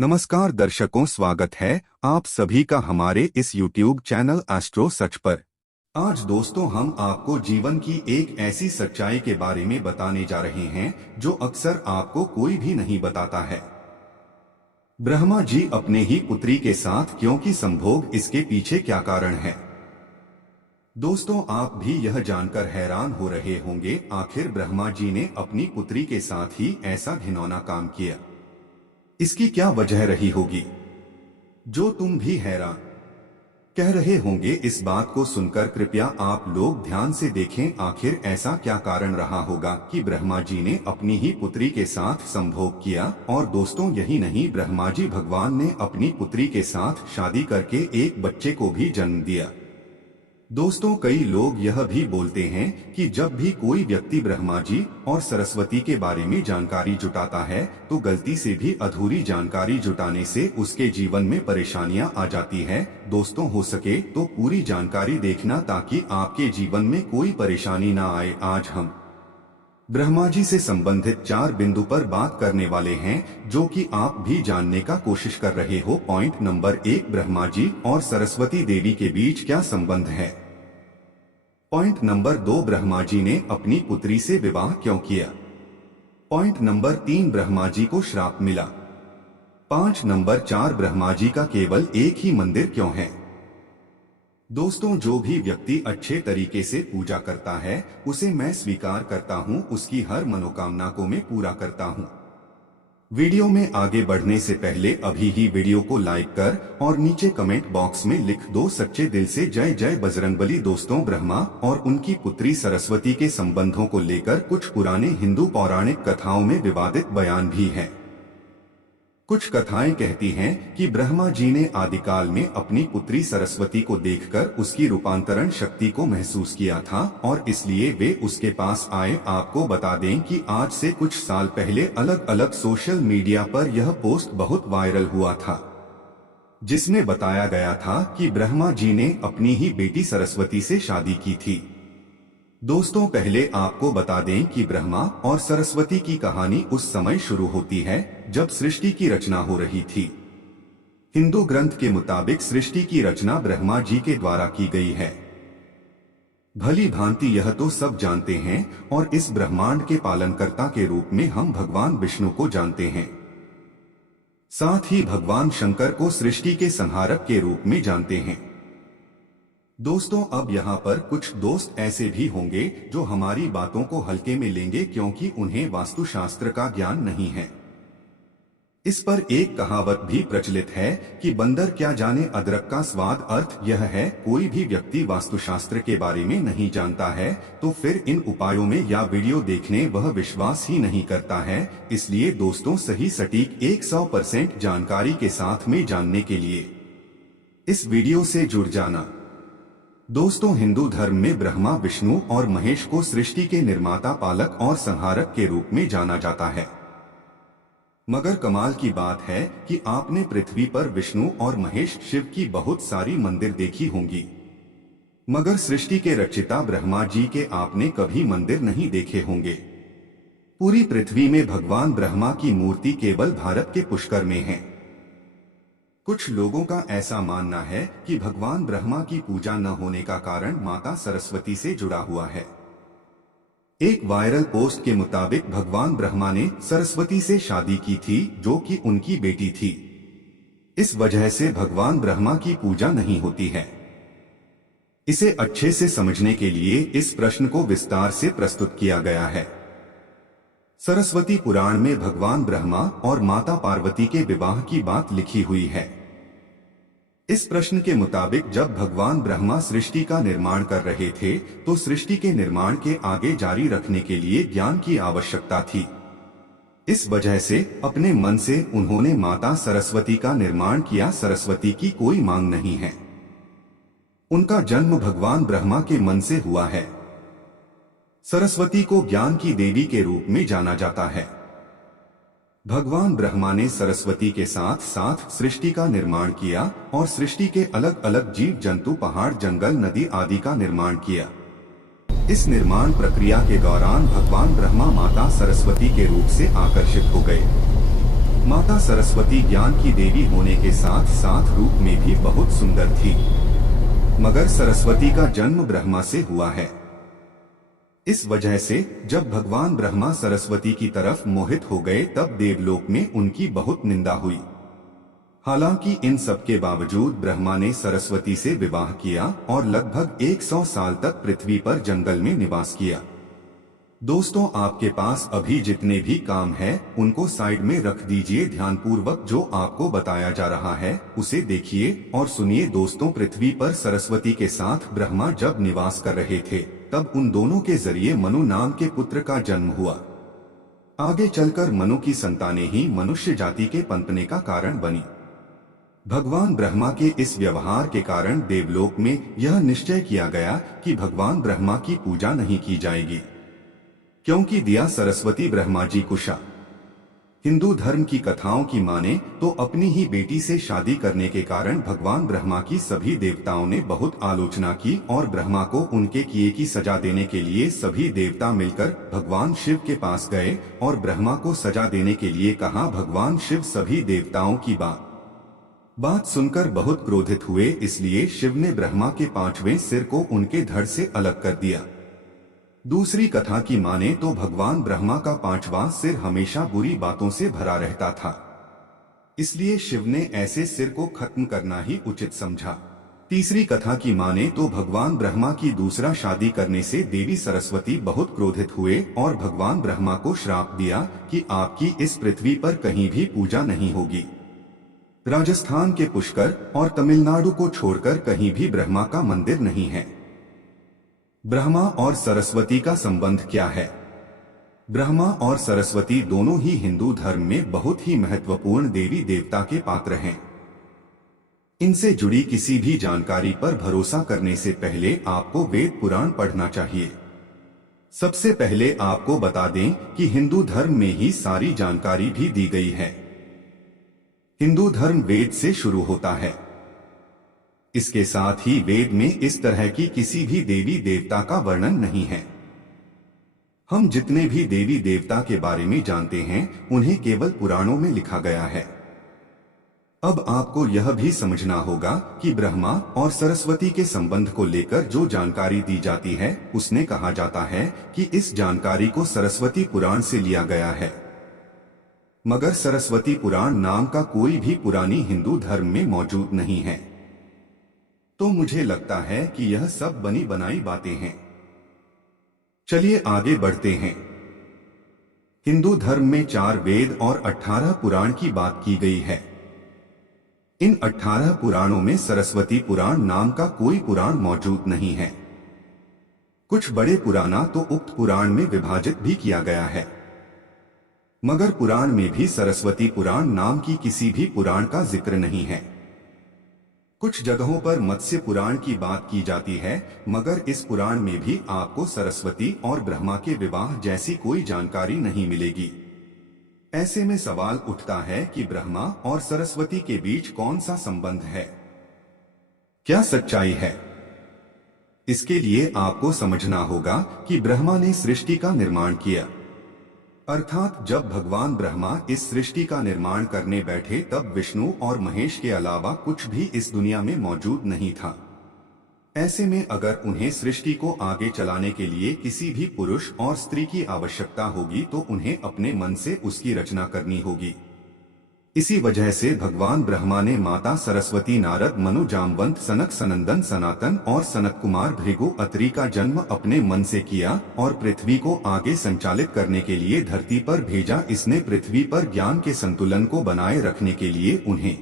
नमस्कार दर्शकों, स्वागत है आप सभी का हमारे इस YouTube चैनल एस्ट्रो सच पर। आज दोस्तों हम आपको जीवन की एक ऐसी सच्चाई के बारे में बताने जा रहे हैं जो अक्सर आपको कोई भी नहीं बताता है। ब्रह्मा जी अपने ही पुत्री के साथ क्यों की संभोग, इसके पीछे क्या कारण है। दोस्तों आप भी यह जानकर हैरान हो रहे होंगे, आखिर ब्रह्मा जी ने अपनी पुत्री के साथ ही ऐसा घिनौना काम किया, इसकी क्या वजह रही होगी जो तुम भी हैरान कह रहे होंगे। इस बात को सुनकर कृपया आप लोग ध्यान से देखें, आखिर ऐसा क्या कारण रहा होगा कि ब्रह्मा जी ने अपनी ही पुत्री के साथ संभोग किया। और दोस्तों यही नहीं, ब्रह्मा जी भगवान ने अपनी पुत्री के साथ शादी करके एक बच्चे को भी जन्म दिया। दोस्तों कई लोग यह भी बोलते हैं कि जब भी कोई व्यक्ति ब्रह्मा जी और सरस्वती के बारे में जानकारी जुटाता है तो गलती से भी अधूरी जानकारी जुटाने से उसके जीवन में परेशानियां आ जाती है। दोस्तों हो सके तो पूरी जानकारी देखना ताकि आपके जीवन में कोई परेशानी ना आए। आज हम ब्रह्मा जी से संबंधित 4 बिंदु पर बात करने वाले हैं जो कि आप भी जानने का कोशिश कर रहे हो। पॉइंट नंबर 1, ब्रह्मा जी और सरस्वती देवी के बीच क्या संबंध है। पॉइंट नंबर 2, ब्रह्मा जी ने अपनी पुत्री से विवाह क्यों किया। पॉइंट नंबर 3, ब्रह्मा जी को श्राप मिला। 5 नंबर 4, ब्रह्मा जी का केवल एक ही मंदिर क्यों है। दोस्तों जो भी व्यक्ति अच्छे तरीके से पूजा करता है उसे मैं स्वीकार करता हूं, उसकी हर मनोकामना को मैं पूरा करता हूं। वीडियो में आगे बढ़ने से पहले अभी ही वीडियो को लाइक कर और नीचे कमेंट बॉक्स में लिख दो सच्चे दिल से जय जय बजरंगबली। दोस्तों ब्रह्मा और उनकी पुत्री सरस्वती के संबंधों को लेकर कुछ पुराने हिंदू पौराणिक कथाओं में विवादित बयान भी है। कुछ कथाएं कहती हैं कि ब्रह्मा जी ने आदिकाल में अपनी पुत्री सरस्वती को देखकर उसकी रूपांतरण शक्ति को महसूस किया था और इसलिए वे उसके पास आए। आपको बता दें कि आज से कुछ साल पहले अलग अलग सोशल मीडिया पर यह पोस्ट बहुत वायरल हुआ था, जिसमें बताया गया था कि ब्रह्मा जी ने अपनी ही बेटी सरस्वती से शादी की थी। दोस्तों पहले आपको बता दें कि ब्रह्मा और सरस्वती की कहानी उस समय शुरू होती है जब सृष्टि की रचना हो रही थी। हिंदू ग्रंथ के मुताबिक सृष्टि की रचना ब्रह्मा जी के द्वारा की गई है। भली भांति यह तो सब जानते हैं और इस ब्रह्मांड के पालनकर्ता के रूप में हम भगवान विष्णु को जानते हैं। साथ ही भगवान शंकर को सृष्टि के संहारक के रूप में जानते हैं। दोस्तों अब यहाँ पर कुछ दोस्त ऐसे भी होंगे जो हमारी बातों को हल्के में लेंगे क्योंकि उन्हें वास्तुशास्त्र का ज्ञान नहीं है। इस पर एक कहावत भी प्रचलित है कि बंदर क्या जाने अदरक का स्वाद। अर्थ यह है, कोई भी व्यक्ति वास्तुशास्त्र के बारे में नहीं जानता है तो फिर इन उपायों में या वीडियो देखने वह विश्वास ही नहीं करता है। इसलिए दोस्तों सही सटीक 100% जानकारी के साथ में जानने के लिए इस वीडियो से जुड़ जाना। दोस्तों हिंदू धर्म में ब्रह्मा विष्णु और महेश को सृष्टि के निर्माता, पालक और संहारक के रूप में जाना जाता है। मगर कमाल की बात है कि आपने पृथ्वी पर विष्णु और महेश शिव की बहुत सारी मंदिर देखी होंगी, मगर सृष्टि के रचयिता ब्रह्मा जी के आपने कभी मंदिर नहीं देखे होंगे। पूरी पृथ्वी में भगवान ब्रह्मा की मूर्ति केवल भारत के पुष्कर में है। कुछ लोगों का ऐसा मानना है कि भगवान ब्रह्मा की पूजा न होने का कारण माता सरस्वती से जुड़ा हुआ है। एक वायरल पोस्ट के मुताबिक भगवान ब्रह्मा ने सरस्वती से शादी की थी जो कि उनकी बेटी थी। इस वजह से भगवान ब्रह्मा की पूजा नहीं होती है। इसे अच्छे से समझने के लिए इस प्रश्न को विस्तार से प्रस्तुत किया गया है। सरस्वती पुराण में भगवान ब्रह्मा और माता पार्वती के विवाह की बात लिखी हुई है। इस प्रश्न के मुताबिक जब भगवान ब्रह्मा सृष्टि का निर्माण कर रहे थे तो सृष्टि के निर्माण के आगे जारी रखने के लिए ज्ञान की आवश्यकता थी। इस वजह से अपने मन से उन्होंने माता सरस्वती का निर्माण किया। सरस्वती की कोई मांग नहीं है, उनका जन्म भगवान ब्रह्मा के मन से हुआ है। सरस्वती को ज्ञान की देवी के रूप में जाना जाता है। भगवान ब्रह्मा ने सरस्वती के साथ साथ सृष्टि का निर्माण किया और सृष्टि के अलग अलग जीव जंतु, पहाड़, जंगल, नदी आदि का निर्माण किया। इस निर्माण प्रक्रिया के दौरान भगवान ब्रह्मा माता सरस्वती के रूप से आकर्षित हो गए। माता सरस्वती ज्ञान की देवी होने के साथ साथ रूप में भी बहुत सुंदर थी। मगर सरस्वती का जन्म ब्रह्मा से हुआ है। इस वजह से जब भगवान ब्रह्मा सरस्वती की तरफ मोहित हो गए तब देवलोक में उनकी बहुत निंदा हुई। हालांकि इन सब के बावजूद ब्रह्मा ने सरस्वती से विवाह किया और लगभग 100 साल तक पृथ्वी पर जंगल में निवास किया। दोस्तों, आपके पास अभी जितने भी काम है उनको साइड में रख दीजिए। ध्यानपूर्वक जो आपको बताया जा रहा है उसे देखिए और सुनिए। दोस्तों, पृथ्वी पर सरस्वती के साथ ब्रह्मा जब निवास कर रहे थे तब उन दोनों के जरिए मनु नाम के पुत्र का जन्म हुआ। आगे चलकर मनु की संतानें ही मनुष्य जाति के पनपने का कारण बनी। भगवान ब्रह्मा के इस व्यवहार के कारण देवलोक में यह निश्चय किया गया कि भगवान ब्रह्मा की पूजा नहीं की जाएगी, क्योंकि दिया सरस्वती ब्रह्मा जी को शाप। हिंदू धर्म की कथाओं की माने तो अपनी ही बेटी से शादी करने के कारण भगवान ब्रह्मा की सभी देवताओं ने बहुत आलोचना की और ब्रह्मा को उनके किए की सजा देने के लिए सभी देवता मिलकर भगवान शिव के पास गए और ब्रह्मा को सजा देने के लिए कहा। भगवान शिव सभी देवताओं की बात सुनकर बहुत क्रोधित हुए, इसलिए शिव ने ब्रह्मा के 5वें सिर को उनके धड़ से अलग कर दिया। दूसरी कथा की माने तो भगवान ब्रह्मा का 5वां सिर हमेशा बुरी बातों से भरा रहता था, इसलिए शिव ने ऐसे सिर को खत्म करना ही उचित समझा। तीसरी कथा की माने तो भगवान ब्रह्मा की दूसरा शादी करने से देवी सरस्वती बहुत क्रोधित हुए और भगवान ब्रह्मा को श्राप दिया कि आपकी इस पृथ्वी पर कहीं भी पूजा नहीं होगी। राजस्थान के पुष्कर और तमिलनाडु को छोड़कर कहीं भी ब्रह्मा का मंदिर नहीं है। ब्रह्मा और सरस्वती का संबंध क्या है? ब्रह्मा और सरस्वती दोनों ही हिंदू धर्म में बहुत ही महत्वपूर्ण देवी देवता के पात्र हैं। इनसे जुड़ी किसी भी जानकारी पर भरोसा करने से पहले आपको वेद पुराण पढ़ना चाहिए। सबसे पहले आपको बता दें कि हिंदू धर्म में ही सारी जानकारी भी दी गई है। हिंदू धर्म वेद से शुरू होता है। इसके साथ ही वेद में इस तरह की किसी भी देवी देवता का वर्णन नहीं है। हम जितने भी देवी देवता के बारे में जानते हैं उन्हें केवल पुराणों में लिखा गया है। अब आपको यह भी समझना होगा कि ब्रह्मा और सरस्वती के संबंध को लेकर जो जानकारी दी जाती है उसने कहा जाता है कि इस जानकारी को सरस्वती पुराण से लिया गया है। मगर सरस्वती पुराण नाम का कोई भी पुरानी हिंदू धर्म में मौजूद नहीं है। तो मुझे लगता है कि यह सब बनी बनाई बातें हैं। चलिए आगे बढ़ते हैं। हिंदू धर्म में 4 वेद और 18 पुराण की बात की गई है। इन 18 पुराणों में सरस्वती पुराण नाम का कोई पुराण मौजूद नहीं है। कुछ बड़े पुराना तो उक्त पुराण में विभाजित भी किया गया है, मगर पुराण में भी सरस्वती पुराण नाम की किसी भी पुराण का जिक्र नहीं है। कुछ जगहों पर मत्स्य पुराण की बात की जाती है, मगर इस पुराण में भी आपको सरस्वती और ब्रह्मा के विवाह जैसी कोई जानकारी नहीं मिलेगी। ऐसे में सवाल उठता है कि ब्रह्मा और सरस्वती के बीच कौन सा संबंध है? क्या सच्चाई है? इसके लिए आपको समझना होगा कि ब्रह्मा ने सृष्टि का निर्माण किया, अर्थात जब भगवान ब्रह्मा इस सृष्टि का निर्माण करने बैठे तब विष्णु और महेश के अलावा कुछ भी इस दुनिया में मौजूद नहीं था। ऐसे में अगर उन्हें सृष्टि को आगे चलाने के लिए किसी भी पुरुष और स्त्री की आवश्यकता होगी तो उन्हें अपने मन से उसकी रचना करनी होगी। इसी वजह से भगवान ब्रह्मा ने माता सरस्वती, नारद, मनु, जामवंत, सनक, सनंदन, सनातन और सनत कुमार भृगु अत्रि का जन्म अपने मन से किया और पृथ्वी को आगे संचालित करने के लिए धरती पर भेजा। इसने पृथ्वी पर ज्ञान के संतुलन को बनाए रखने के लिए उन्हें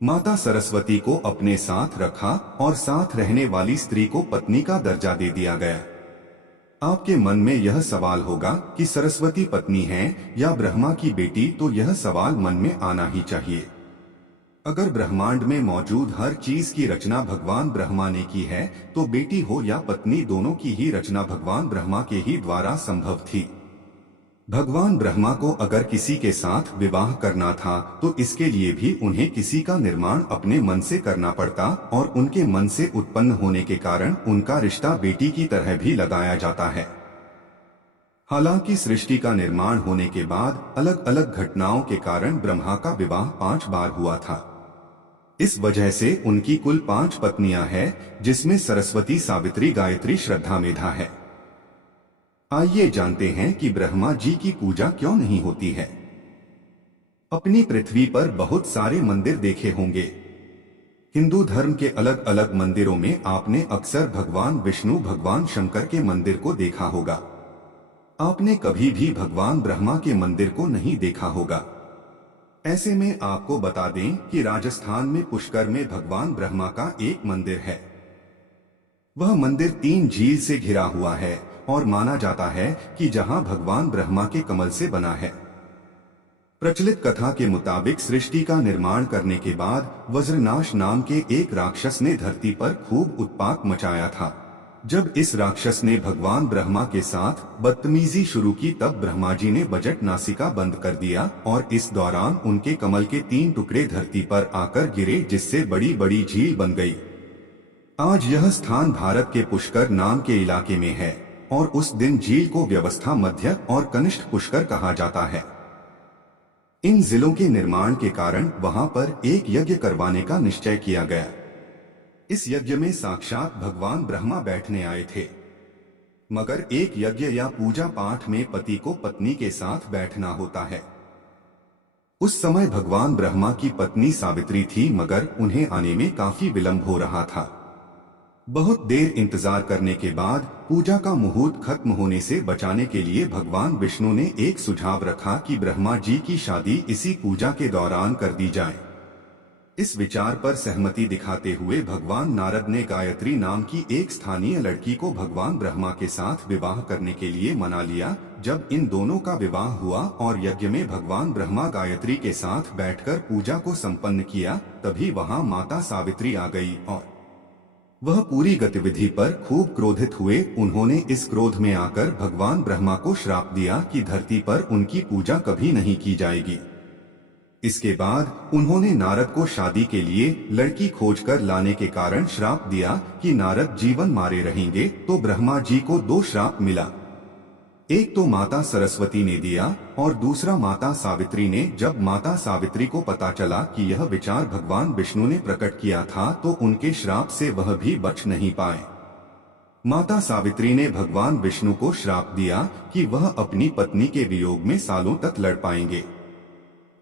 माता सरस्वती को अपने साथ रखा और साथ रहने वाली स्त्री को पत्नी का दर्जा दे दिया गया। आपके मन में यह सवाल होगा कि सरस्वती पत्नी है या ब्रह्मा की बेटी, तो यह सवाल मन में आना ही चाहिए। अगर ब्रह्मांड में मौजूद हर चीज की रचना भगवान ब्रह्मा ने की है तो बेटी हो या पत्नी, दोनों की ही रचना भगवान ब्रह्मा के ही द्वारा संभव थी। भगवान ब्रह्मा को अगर किसी के साथ विवाह करना था तो इसके लिए भी उन्हें किसी का निर्माण अपने मन से करना पड़ता और उनके मन से उत्पन्न होने के कारण उनका रिश्ता बेटी की तरह भी लगाया जाता है। हालांकि सृष्टि का निर्माण होने के बाद अलग अलग घटनाओं के कारण ब्रह्मा का विवाह 5 बार हुआ था। इस वजह से उनकी कुल 5 पत्नियां हैं, जिसमें सरस्वती, सावित्री, गायत्री, श्रद्धा, मेधा है। आइए जानते हैं कि ब्रह्मा जी की पूजा क्यों नहीं होती है। अपनी पृथ्वी पर बहुत सारे मंदिर देखे होंगे। हिंदू धर्म के अलग अलग मंदिरों में आपने अक्सर भगवान विष्णु, भगवान शंकर के मंदिर को देखा होगा। आपने कभी भी भगवान ब्रह्मा के मंदिर को नहीं देखा होगा। ऐसे में आपको बता दें कि राजस्थान में पुष्कर में भगवान ब्रह्मा का एक मंदिर है। वह मंदिर 3 झील से घिरा हुआ है और माना जाता है कि जहां भगवान ब्रह्मा के कमल से बना है। प्रचलित कथा के मुताबिक सृष्टि का निर्माण करने के बाद वज्रनाश नाम के एक राक्षस ने धरती पर खूब उत्पात मचाया था। जब इस राक्षस ने भगवान ब्रह्मा के साथ बदतमीजी शुरू की, तब ब्रह्मा जी ने बजट नासिका बंद कर दिया और इस दौरान उनके कमल के 3 टुकड़े धरती पर आकर गिरे, जिससे बड़ी बड़ी झील बन गई। आज यह स्थान भारत के पुष्कर नाम के इलाके में है और उस दिन झील को व्यवस्था मध्य और कनिष्ठ पुष्कर कहा जाता है। इन जिलों के निर्माण के कारण वहां पर एक यज्ञ करवाने का निश्चय किया गया। इस यज्ञ में साक्षात भगवान ब्रह्मा बैठने आए थे, मगर एक यज्ञ या पूजा पाठ में पति को पत्नी के साथ बैठना होता है। उस समय भगवान ब्रह्मा की पत्नी सावित्री थी, मगर उन्हें आने में काफी विलंब हो रहा था। बहुत देर इंतजार करने के बाद पूजा का मुहूर्त खत्म होने से बचाने के लिए भगवान विष्णु ने एक सुझाव रखा कि ब्रह्मा जी की शादी इसी पूजा के दौरान कर दी जाए। इस विचार पर सहमति दिखाते हुए भगवान नारद ने गायत्री नाम की एक स्थानीय लड़की को भगवान ब्रह्मा के साथ विवाह करने के लिए मना लिया। जब इन दोनों का विवाह हुआ और यज्ञ में भगवान ब्रह्मा गायत्री के साथ बैठकर पूजा को संपन्न किया, तभी वहां माता सावित्री आ गई और वह पूरी गतिविधि पर खूब क्रोधित हुए। उन्होंने इस क्रोध में आकर भगवान ब्रह्मा को श्राप दिया कि धरती पर उनकी पूजा कभी नहीं की जाएगी। इसके बाद उन्होंने नारद को शादी के लिए लड़की खोजकर लाने के कारण श्राप दिया कि नारद जीवन मारे रहेंगे। तो ब्रह्मा जी को 2 श्राप मिला। एक तो माता सरस्वती ने दिया और दूसरा माता सावित्री ने। जब माता सावित्री को पता चला कि यह विचार भगवान विष्णु ने प्रकट किया था, तो उनके श्राप से वह भी बच नहीं पाए। माता सावित्री ने भगवान विष्णु को श्राप दिया कि वह अपनी पत्नी के वियोग में सालों तक लड़ पाएंगे।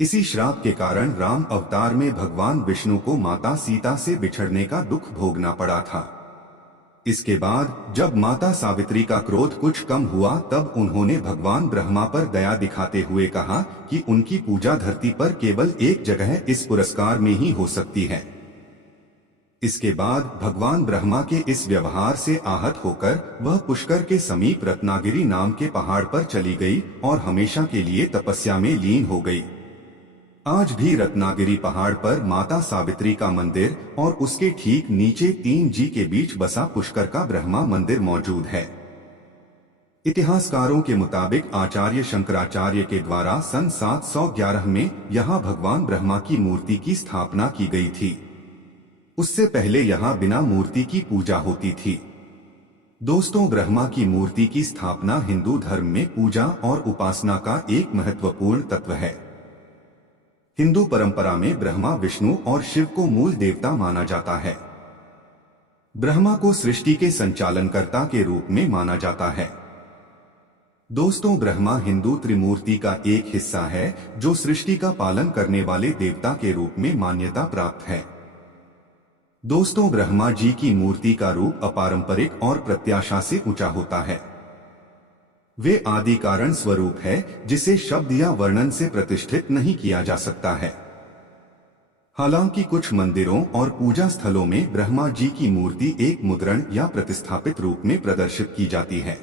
इसी श्राप के कारण राम अवतार में भगवान विष्णु को माता सीता से बिछड़ने का दुख भोगना पड़ा था। इसके बाद जब माता सावित्री का क्रोध कुछ कम हुआ, तब उन्होंने भगवान ब्रह्मा पर दया दिखाते हुए कहा कि उनकी पूजा धरती पर केवल एक जगह इस पुरस्कार में ही हो सकती है। इसके बाद भगवान ब्रह्मा के इस व्यवहार से आहत होकर वह पुष्कर के समीप रत्नागिरी नाम के पहाड़ पर चली गई और हमेशा के लिए तपस्या में लीन हो गई। आज भी रत्नागिरी पहाड़ पर माता सावित्री का मंदिर और उसके ठीक नीचे 3 जी के बीच बसा पुष्कर का ब्रह्मा मंदिर मौजूद है। इतिहासकारों के मुताबिक आचार्य शंकराचार्य के द्वारा सन 711 में यहाँ भगवान ब्रह्मा की मूर्ति की स्थापना की गई थी। उससे पहले यहाँ बिना मूर्ति की पूजा होती थी। दोस्तों, ब्रह्मा की मूर्ति की स्थापना हिंदू धर्म में पूजा और उपासना का एक महत्वपूर्ण तत्व है। हिंदू परंपरा में ब्रह्मा, विष्णु और शिव को मूल देवता माना जाता है। ब्रह्मा को सृष्टि के संचालनकर्ता के रूप में माना जाता है। दोस्तों, ब्रह्मा हिंदू त्रिमूर्ति का एक हिस्सा है जो सृष्टि का पालन करने वाले देवता के रूप में मान्यता प्राप्त है। दोस्तों, ब्रह्मा जी की मूर्ति का रूप अपारंपरिक और प्रत्याशा से ऊंचा होता है। वे आदि कारण स्वरूप है जिसे शब्द या वर्णन से प्रतिष्ठित नहीं किया जा सकता है। हालांकि कुछ मंदिरों और पूजा स्थलों में ब्रह्मा जी की मूर्ति एक मुद्रण या प्रतिस्थापित रूप में प्रदर्शित की जाती है।